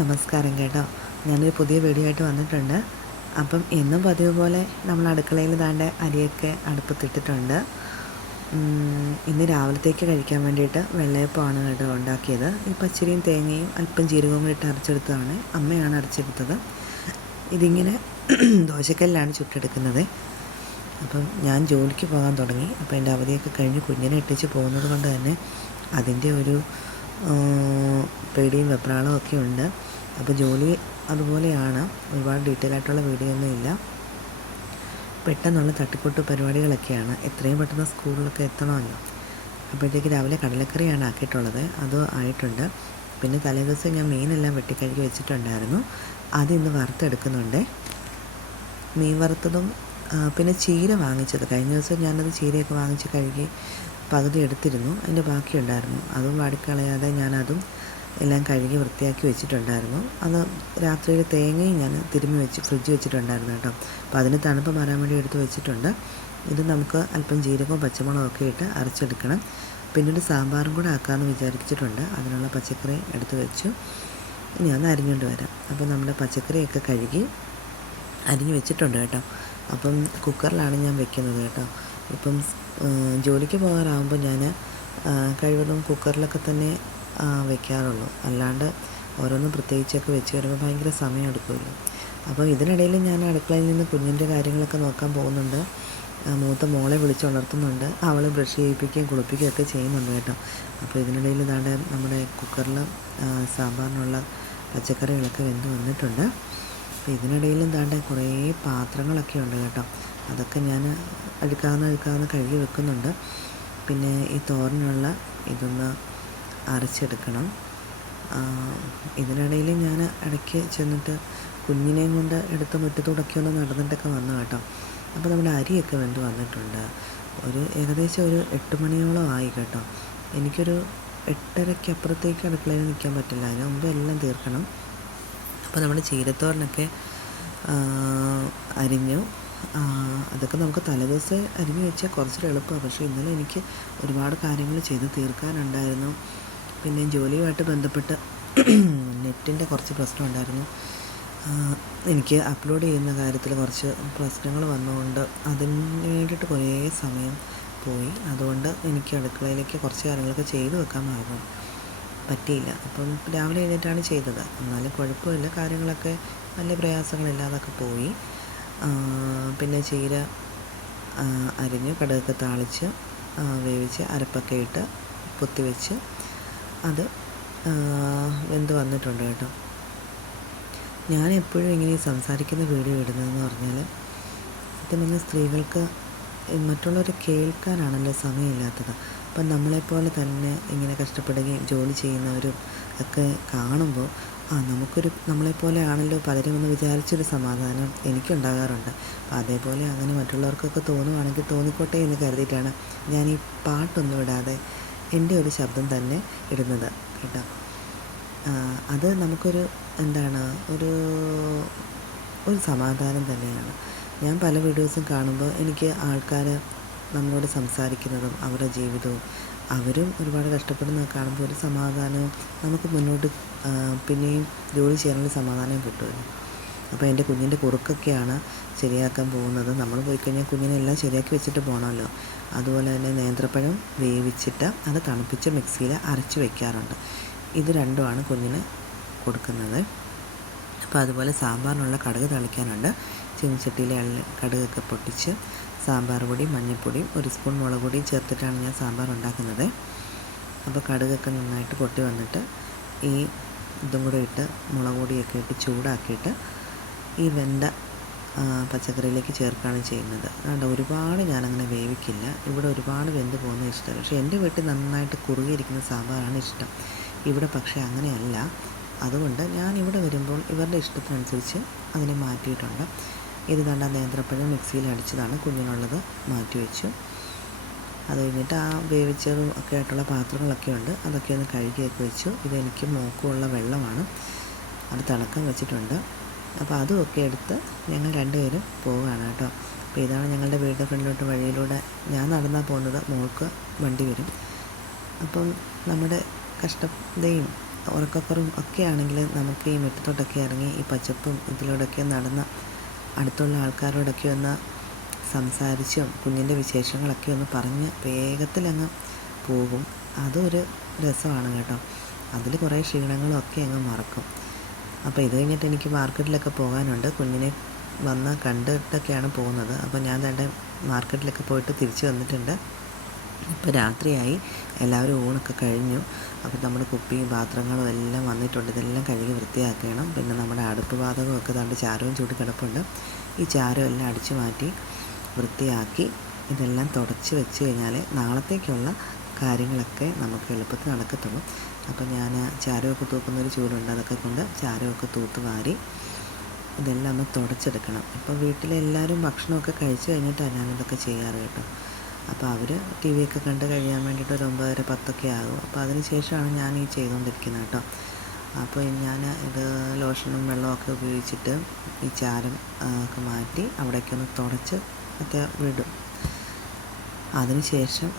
നമസ്കാരം കേട്ടോ. ഞാനൊരു പുതിയ വീഡിയോ ആയിട്ട് വന്നിട്ടുണ്ട്. അപ്പം എന്നും പതിവ് പോലെ നമ്മൾ അടുക്കളയിൽ താണ്ട അരിയൊക്കെ അടുപ്പത്തിട്ടിട്ടുണ്ട്. ഇന്ന് രാവിലത്തേക്ക് കഴിക്കാൻ വേണ്ടിയിട്ട് വെള്ളയപ്പമാണ് കേട്ടോ ഉണ്ടാക്കിയത്. ഈ പച്ചരിയും തേങ്ങയും അല്പം ജീരകവും ഇട്ട് അരച്ചെടുത്തതാണ്. അമ്മയാണ് അരച്ചെടുത്തത്. ഇതിങ്ങനെ ദോശക്കല്ലാണ് ചുട്ടെടുക്കുന്നത്. അപ്പം ഞാൻ ജോലിക്ക് പോകാൻ തുടങ്ങി. അപ്പോൾ എൻ്റെ അവധിയൊക്കെ കഴിഞ്ഞ് കുഞ്ഞിനെ ഇട്ടിച്ച് പോകുന്നത് കൊണ്ട് തന്നെ അതിൻ്റെ ഒരു പേടിയും വെപ്രാളവും ഒക്കെ ഉണ്ട്. അപ്പോൾ ജോലി അതുപോലെയാണ്. ഒരുപാട് ഡീറ്റെയിൽ ആയിട്ടുള്ള വീഡിയോ ഒന്നും ഇല്ല. പെട്ടെന്നുള്ള തട്ടിക്കൂട്ട് പരിപാടികളൊക്കെയാണ്. എത്രയും പെട്ടെന്ന് സ്കൂളിലൊക്കെ എത്തണമല്ലോ. അപ്പോഴത്തേക്ക് രാവിലെ കടലക്കറിയാണ് ആക്കിയിട്ടുള്ളത്. അത് ആയിട്ടുണ്ട്. പിന്നെ തലേദിവസം ഞാൻ മീനെല്ലാം വെട്ടിക്കഴുകി വെച്ചിട്ടുണ്ടായിരുന്നു. അതിന്ന് വറുത്തെടുക്കുന്നുണ്ട്. മീൻ വറുത്തതും പിന്നെ ചീര വാങ്ങിച്ചത് കഴിഞ്ഞ ദിവസം ഞാനത് ചീരയൊക്കെ വാങ്ങിച്ച് കഴുകി പകുതി എടുത്തിരുന്നു. അതിൻ്റെ ബാക്കിയുണ്ടായിരുന്നു. അതും വാടിക്കളയാതെ ഞാനതും എല്ലാം കഴുകി വൃത്തിയാക്കി വെച്ചിട്ടുണ്ടായിരുന്നു. അത് രാത്രിയിൽ തേങ്ങയും ഞാൻ തിരുമ്മി വെച്ച് ഫ്രിഡ്ജ് വെച്ചിട്ടുണ്ടായിരുന്നു കേട്ടോ. അപ്പോൾ അതിന് തണുപ്പ് മാറാൻ വേണ്ടി എടുത്ത് വെച്ചിട്ടുണ്ട്. ഇത് നമുക്ക് അല്പം ജീരകവും പച്ചമുളകും ഒക്കെ ഇട്ട് അരച്ചെടുക്കണം. പിന്നീട് സാമ്പാറും കൂടെ ആക്കാമെന്ന് വിചാരിച്ചിട്ടുണ്ട്. അതിനുള്ള പച്ചക്കറി എടുത്ത് വെച്ചു. ഇനി ഒന്ന് അരിഞ്ഞുകൊണ്ട് വരാം. അപ്പോൾ നമ്മുടെ പച്ചക്കറിയൊക്കെ കഴുകി അരിഞ്ഞ് വെച്ചിട്ടുണ്ട് കേട്ടോ. അപ്പം കുക്കറിലാണ് ഞാൻ വെക്കുന്നത് കേട്ടോ. ഇപ്പം ജോലിക്ക് പോകാറാകുമ്പോൾ ഞാൻ കഴിവതും കുക്കറിലൊക്കെ തന്നെ വെക്കാറുള്ളൂ. അല്ലാണ്ട് ഓരോന്നും പ്രത്യേകിച്ചൊക്കെ വെച്ച് വരുമ്പോൾ ഭയങ്കര സമയം എടുക്കുമല്ലോ. അപ്പോൾ ഇതിനിടയിൽ ഞാൻ അടുക്കളയിൽ നിന്ന് കുഞ്ഞിൻ്റെ കാര്യങ്ങളൊക്കെ നോക്കാൻ പോകുന്നുണ്ട്. മൂത്ത മോളെ വിളിച്ചുണർത്തുന്നുണ്ട്. അവൾ ബ്രഷ് ചെയ്യിപ്പിക്കുകയും കുളിപ്പിക്കുകയും ഒക്കെ ചെയ്യുന്നുണ്ട് കേട്ടോ. അപ്പോൾ ഇതിനിടയിൽ ഇതാണ്ട് നമ്മുടെ കുക്കറിൽ സാമ്പാറിനുള്ള പച്ചക്കറികളൊക്കെ വെന്ത് വന്നിട്ടുണ്ട്. അപ്പോൾ ഇതിനിടയിലും താണ്ട കുറേ പാത്രങ്ങളൊക്കെ ഉണ്ട് കേട്ടോ. അതൊക്കെ ഞാൻ അഴുക്കാവുന്ന കഴുകി വെക്കുന്നുണ്ട്. പിന്നെ ഈ തോരനുള്ള ഇതൊന്ന് അരച്ചെടുക്കണം. ഇതിനിടയിൽ ഞാൻ ഇടയ്ക്ക് ചെന്നിട്ട് കുഞ്ഞിനെയും കൊണ്ട് എടുത്ത് മുറ്റത്തൂടൊക്കെ ഒന്ന് നടന്നിട്ടൊക്കെ വന്നു കേട്ടോ. അപ്പോൾ നമ്മുടെ അരിയൊക്കെ വെന്ത് വന്നിട്ടുണ്ട്. ഏകദേശം ഒരു 8 മണിയോളം ആയി കേട്ടോ. എനിക്കൊരു 8:30 അപ്പുറത്തേക്ക് അടുക്കളയിൽ നിൽക്കാൻ പറ്റില്ല. അതിന് മുമ്പ് എല്ലാം തീർക്കണം. അപ്പോൾ നമ്മുടെ ചീരത്തോരനൊക്കെ അരിഞ്ഞു. അതൊക്കെ നമുക്ക് തലേദിവസം അരിഞ്ഞു വെച്ചാൽ കുറച്ചൊരു എളുപ്പമാണ്. പക്ഷേ ഇന്നലെ എനിക്ക് ഒരുപാട് കാര്യങ്ങൾ ചെയ്ത് തീർക്കാനുണ്ടായിരുന്നു. പിന്നെ ജോലിയുമായിട്ട് ബന്ധപ്പെട്ട് നെറ്റിൻ്റെ കുറച്ച് പ്രശ്നം ഉണ്ടായിരുന്നു. എനിക്ക് അപ്ലോഡ് ചെയ്യുന്ന കാര്യത്തിൽ കുറച്ച് പ്രശ്നങ്ങൾ വന്നുകൊണ്ട് അതിന് വേണ്ടിയിട്ട് കുറേ സമയം പോയി. അതുകൊണ്ട് എനിക്ക് അടുക്കളയിലേക്ക് കുറച്ച് കാര്യങ്ങളൊക്കെ ചെയ്തു വെക്കാൻ പറ്റിയില്ല. അപ്പം രാവിലെ എഴുന്നേറ്റാണ് ചെയ്തത്. എന്നാലും കുഴപ്പമില്ല. കാര്യങ്ങളൊക്കെ വലിയ പ്രയാസങ്ങളില്ലാതൊക്കെ പോയി. പിന്നെ ചീര അരിഞ്ഞ് കടുകൊക്കെ താളിച്ച് വേവിച്ച് അരപ്പൊക്കെ ഇട്ട് പൊത്തിവെച്ച് അത് വെന്ത് വന്നിട്ടുണ്ട് കേട്ടോ. ഞാൻ എപ്പോഴും ഇങ്ങനെ സംസാരിക്കുന്ന വീഡിയോ ഇടുന്നതെന്ന് പറഞ്ഞാൽ സത്യം പറഞ്ഞാൽ സ്ത്രീകൾക്ക് മറ്റുള്ളവരെ കേൾക്കാനാണല്ലോ സമയമില്ലാത്തത്. അപ്പം നമ്മളെപ്പോലെ തന്നെ ഇങ്ങനെ കഷ്ടപ്പെടുകയും ജോലി ചെയ്യുന്നവരും ഒക്കെ കാണുമ്പോൾ നമ്മളെപ്പോലെ ആണല്ലോ പലരും എന്ന് വിചാരിച്ചൊരു സമാധാനം എനിക്കുണ്ടാകാറുണ്ട്. അപ്പം അതേപോലെ അങ്ങനെ മറ്റുള്ളവർക്കൊക്കെ തോന്നുവാണെങ്കിൽ തോന്നിക്കോട്ടെ എന്ന് കരുതിയിട്ടാണ് ഞാൻ ഈ പാട്ടൊന്നും ഇടാതെ എൻ്റെ ഒരു ശബ്ദം തന്നെ ഇടുന്നത് കേട്ടോ. അത് നമുക്കൊരു ഒരു സമാധാനം തന്നെയാണ്. ഞാൻ പല വീഡിയോസും കാണുമ്പോൾ എനിക്ക് ആൾക്കാർ നമ്മളോട് സംസാരിക്കുന്നതും അവരുടെ ജീവിതവും അവരും ഒരുപാട് കഷ്ടപ്പെടുന്നത് കാണുമ്പോൾ ഒരു സമാധാനവും നമുക്ക് മുന്നോട്ട് പിന്നെയും ജോലി ചെയ്യാനുള്ള സമാധാനം കിട്ടുമല്ലോ. അപ്പോൾ എൻ്റെ കുഞ്ഞിൻ്റെ കുറുക്കൊക്കെയാണ് ശരിയാക്കാൻ പോകുന്നത്. നമ്മൾ പോയി കഴിഞ്ഞാൽ കുഞ്ഞിനെല്ലാം ശരിയാക്കി വെച്ചിട്ട് പോകണമല്ലോ. അതുപോലെ തന്നെ നേന്ത്രപ്പഴം വേവിച്ചിട്ട് അത് തണുപ്പിച്ച് മിക്സിയിൽ അരച്ച് വയ്ക്കാറുണ്ട്. ഇത് രണ്ടുമാണ് കുഞ്ഞിന് കൊടുക്കുന്നത്. അപ്പോൾ അതുപോലെ സാമ്പാറിനുള്ള കടുക് തളിക്കാനുണ്ട്. ചീനച്ചട്ടിയിലെ കടുകൊക്കെ പൊട്ടിച്ച് സാമ്പാർ പൊടിയും മഞ്ഞൾപ്പൊടിയും 1 സ്പൂൺ മുളക് പൊടിയും ചേർത്തിട്ടാണ് ഞാൻ സാമ്പാർ ഉണ്ടാക്കുന്നത്. അപ്പോൾ കടുകൊക്കെ നന്നായിട്ട് പൊട്ടി വന്നിട്ട് ഈ ഇതും കൂടെ ഇട്ട് മുളക് പൊടിയൊക്കെ ഇട്ട് ചൂടാക്കിയിട്ട് ഈ വെന്ത പച്ചക്കറിയിലേക്ക് ചേർക്കുകയാണ് ചെയ്യുന്നത്. അതുകൊണ്ട് ഒരുപാട് ഞാനങ്ങനെ വേവിക്കില്ല. ഇവിടെ ഒരുപാട് വെന്ത് പോകുന്നത് ഇഷ്ടമല്ല. പക്ഷേ എൻ്റെ വീട്ടിൽ നന്നായിട്ട് കുറുകിയിരിക്കുന്ന സാമ്പാറാണ് ഇഷ്ടം. ഇവിടെ പക്ഷേ അങ്ങനെയല്ല. അതുകൊണ്ട് ഞാൻ ഇവിടെ വരുമ്പോൾ ഇവരുടെ ഇഷ്ടത്തിനനുസരിച്ച് അതിനെ മാറ്റിയിട്ടുണ്ട്. ഇത് കണ്ട നേന്ത്രപ്പഴം മിക്സിയിൽ അടിച്ചതാണ് കുഞ്ഞിനുള്ളത് മാറ്റി വെച്ചു. അത് കഴിഞ്ഞിട്ട് ആ വേവിച്ചതും ഒക്കെ ആയിട്ടുള്ള പാത്രങ്ങളൊക്കെ ഉണ്ട്. അതൊക്കെ ഒന്ന് കഴുകിയൊക്കെ വെച്ചു. ഇതെനിക്ക് മോക്കുമുള്ള വെള്ളമാണ്. അത് തിളക്കാൻ വെച്ചിട്ടുണ്ട്. അപ്പോൾ അതുമൊക്കെ എടുത്ത് ഞങ്ങൾ രണ്ടുപേരും പോവുകയാണ് കേട്ടോ. അപ്പോൾ ഇതാണ് ഞങ്ങളുടെ വീടിൻ്റെ ഫ്രണ്ടിലോട്ട് വഴിയിലൂടെ ഞാൻ നടന്നാൽ പോകുന്നത്. മോൾക്ക് വണ്ടി വരും. അപ്പം നമ്മുടെ കഷ്ടതയും ഉറക്കക്കുറവും ഒക്കെ ആണെങ്കിൽ നമുക്ക് ഈ മുറ്റത്തോട്ടൊക്കെ ഇറങ്ങി ഈ പച്ചപ്പും ഇതിലൂടെയൊക്കെ നടന്ന് അടുത്തുള്ള ആൾക്കാരോടൊക്കെ ഒന്ന് സംസാരിച്ചും കുഞ്ഞിൻ്റെ വിശേഷങ്ങളൊക്കെ ഒന്ന് പറഞ്ഞ് വേഗത്തിലങ്ങ് പോകും. അതൊരു രസമാണ് കേട്ടോ. അതിൽ കുറേ ക്ഷീണങ്ങളും ഒക്കെ അങ്ങ് മറക്കും. അപ്പോൾ ഇത് കഴിഞ്ഞിട്ട് എനിക്ക് മാർക്കറ്റിലൊക്കെ പോകാനുണ്ട്. കുഞ്ഞിനെ വന്ന് കണ്ടിട്ടൊക്കെയാണ് പോകുന്നത്. അപ്പോൾ ഞാൻ ദാണ്ടെ മാർക്കറ്റിലൊക്കെ പോയിട്ട് തിരിച്ച് വന്നിട്ടുണ്ട്. ഇപ്പോൾ രാത്രിയായി, എല്ലാവരും ഊണൊക്കെ കഴിഞ്ഞു. അപ്പോൾ നമ്മുടെ കുപ്പിയും പാത്രങ്ങളും എല്ലാം വന്നിട്ടുണ്ട്. ഇതെല്ലാം കഴുകി വൃത്തിയാക്കണം. പിന്നെ നമ്മുടെ അടുപ്പ് പാതകമൊക്കെ ദാണ്ട് ചാരവും ചൂടി കിടപ്പുണ്ട്. ഈ ചാരം എല്ലാം അടിച്ചു മാറ്റി വൃത്തിയാക്കി ഇതെല്ലാം തുടച്ച് വെച്ച് കഴിഞ്ഞാൽ നാളത്തേക്കുള്ള കാര്യങ്ങളൊക്കെ നമുക്ക് എളുപ്പത്തിൽ നടക്കത്തുള്ളൂ. അപ്പോൾ ഞാൻ ചാരമൊക്കെ തൂക്കുന്നൊരു ചൂടുണ്ട്, അതൊക്കെ കൊണ്ട് ചാരമൊക്കെ തൂത്ത് വാരി ഇതെല്ലാം ഒന്ന് തുടച്ചെടുക്കണം. ഇപ്പോൾ വീട്ടിലെല്ലാവരും ഭക്ഷണമൊക്കെ കഴിച്ച് കഴിഞ്ഞിട്ടാണ് ഞാനിതൊക്കെ ചെയ്യാറ് കേട്ടോ. അപ്പോൾ അവർ ടി വിയൊക്കെ കണ്ട് കഴിയാൻ വേണ്ടിയിട്ട് ഒരു 9:30 10 ആകും. അപ്പോൾ അതിന് ശേഷമാണ് ഞാൻ ഈ ചെയ്തുകൊണ്ടിരിക്കുന്നത് കേട്ടോ. അപ്പോൾ ഞാൻ ഇത് ലോഷനും വെള്ളമൊക്കെ ഉപയോഗിച്ചിട്ട് ഈ ചാരം ഒക്കെ മാറ്റി അവിടേക്ക് ഒന്ന് തുടച്ച് ഒക്കെ വിടും. അതിന് ശേഷം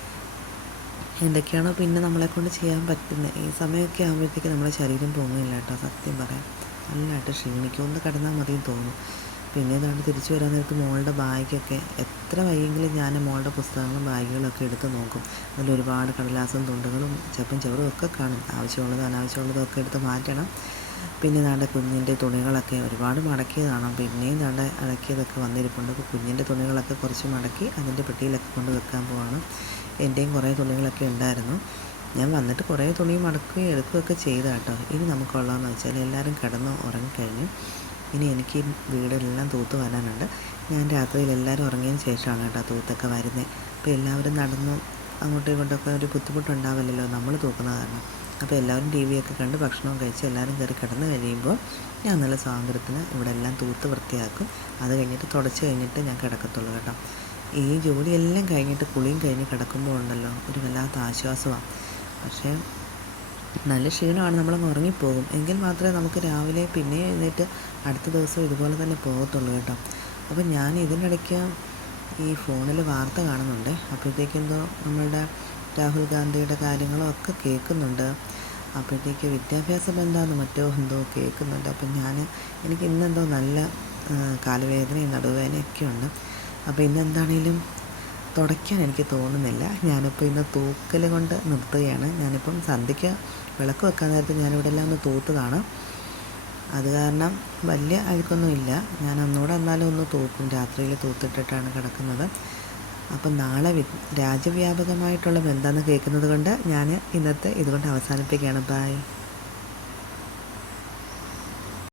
എന്തൊക്കെയാണോ പിന്നെ നമ്മളെക്കൊണ്ട് ചെയ്യാൻ പറ്റുന്നത്. ഈ സമയമൊക്കെ ആകുമ്പോഴത്തേക്ക് നമ്മുടെ ശരീരം പൊങ്ങില്ല കേട്ടോ, സത്യം പറയാം. നല്ലതായിട്ട് ക്ഷീണിക്കും. ഒന്ന് കിടന്നാൽ മതിയെന്ന് തോന്നും. പിന്നെ ഏതാണ്ട് തിരിച്ചു വരാൻ നേരത്ത് മോളുടെ ബാഗൊക്കെ എത്ര വൈകിയെങ്കിലും ഞാൻ മോളുടെ പുസ്തകങ്ങളും ബാഗുകളൊക്കെ എടുത്ത് നോക്കും. അതിലൊരുപാട് കടലാസും തുണ്ടുകളും ചപ്പും ചവറും ഒക്കെ കാണും. ആവശ്യമുള്ളതും അനാവശ്യമുള്ളതും ഒക്കെ എടുത്ത് മാറ്റണം. പിന്നെ ദാണ്ടെ കുഞ്ഞിൻ്റെ തുണികളൊക്കെ ഒരുപാട് മടക്കിയതാണ്. പിന്നെയും ദാണ്ടെ അടക്കിയതൊക്കെ വന്നിരിപ്പുണ്ട്. അപ്പോൾ കുഞ്ഞിൻ്റെ തുണികളൊക്കെ കുറച്ച് മടക്കി അതിൻ്റെ പെട്ടിയിലൊക്കെ കൊണ്ട് വെക്കാൻ പോവാണ്. എൻ്റെയും കുറേ തുണികളൊക്കെ ഉണ്ടായിരുന്നു. ഞാൻ വന്നിട്ട് കുറേ തുണി മടക്കുകയും എടുക്കുകയൊക്കെ ചെയ്ത കേട്ടോ. ഇനി നമുക്കുള്ളതെന്ന് വെച്ചാൽ എല്ലാവരും കിടന്ന് ഉറങ്ങിക്കഴിഞ്ഞു. ഇനി എനിക്ക് വീടെല്ലാം തൂത്ത് വരാനുണ്ട്. ഞാൻ രാത്രിയിൽ എല്ലാവരും ഉറങ്ങിയതിന് ശേഷമാണ് കേട്ടോ തൂത്തൊക്കെ വരുന്നത്. അപ്പോൾ എല്ലാവരും നടന്നു അങ്ങോട്ടും ഇങ്ങോട്ടൊക്കെ ഒരു ബുദ്ധിമുട്ടുണ്ടാവില്ലല്ലോ നമ്മൾ തൂക്കുന്നത് കാരണം. അപ്പോൾ എല്ലാവരും ടി വിയൊക്കെ കണ്ട് ഭക്ഷണവും കഴിച്ച് എല്ലാവരും കയറി കിടന്ന് കഴിയുമ്പോൾ ഞാൻ നല്ല സ്വാതന്ത്ര്യത്തിന് ഇവിടെ എല്ലാം തൂത്ത് വൃത്തിയാക്കും. അത് കഴിഞ്ഞിട്ട് തുടച്ച് കഴിഞ്ഞിട്ട് ഞാൻ കിടക്കത്തുള്ളൂ കേട്ടോ. ഈ ജോലിയെല്ലാം കഴിഞ്ഞിട്ട് കുളിയും കഴിഞ്ഞ് കിടക്കുമ്പോൾ ഉണ്ടല്ലോ ഒരു വല്ലാത്ത ആശ്വാസമാണ്. പക്ഷേ നല്ല ക്ഷീണമാണ്, നമ്മളങ്ങ് ഉറങ്ങിപ്പോകും. എങ്കിൽ മാത്രമേ നമുക്ക് രാവിലെ പിന്നെ എഴുന്നേറ്റ് അടുത്ത ദിവസം ഇതുപോലെ തന്നെ പോകത്തുള്ളൂ കേട്ടോ. അപ്പോൾ ഞാൻ ഇതിനിടയ്ക്ക് ഈ ഫോണിൽ വാർത്ത കാണുന്നുണ്ട്. അപ്പോഴത്തേക്കെന്തോ നമ്മളുടെ രാഹുൽ ഗാന്ധിയുടെ കാര്യങ്ങളും ഒക്കെ കേൾക്കുന്നുണ്ട്. അപ്പോഴത്തേക്ക് വിദ്യാഭ്യാസ ബന്ധമെന്ന് മറ്റോ എന്തോ കേൾക്കുന്നുണ്ട്. അപ്പം എനിക്ക് ഇന്നെന്തോ നല്ല കാലുവേദനയും നടുവേദനയൊക്കെ ഉണ്ട്. അപ്പോൾ ഇന്നെന്താണേലും തുടയ്ക്കാൻ എനിക്ക് തോന്നുന്നില്ല. ഞാനിപ്പോൾ ഇന്ന് തൂക്കൽ കൊണ്ട് നിർത്തുകയാണ്. ഞാനിപ്പം സന്ധ്യയ്ക്ക് വിളക്ക് വെക്കാൻ നേരത്ത് ഞാനിവിടെ എല്ലാം ഒന്ന് തൂത്തതാണ്. അത് കാരണം വലിയ അഴുക്കൊന്നുമില്ല. ഞാൻ ഒന്നുകൂടെ എന്നാലും ഒന്ന് തൂക്കും. രാത്രിയിൽ തൂത്തിട്ടിട്ടാണ് കിടക്കുന്നത്. അപ്പം നാളെ രാജ്യവ്യാപകമായിട്ടുള്ള ബന്ധമെന്ന് കേൾക്കുന്നത് കൊണ്ട് ഞാൻ ഇന്നത്തെ ഇതുകൊണ്ട് അവസാനിപ്പിക്കുകയാണ്. ബൈ.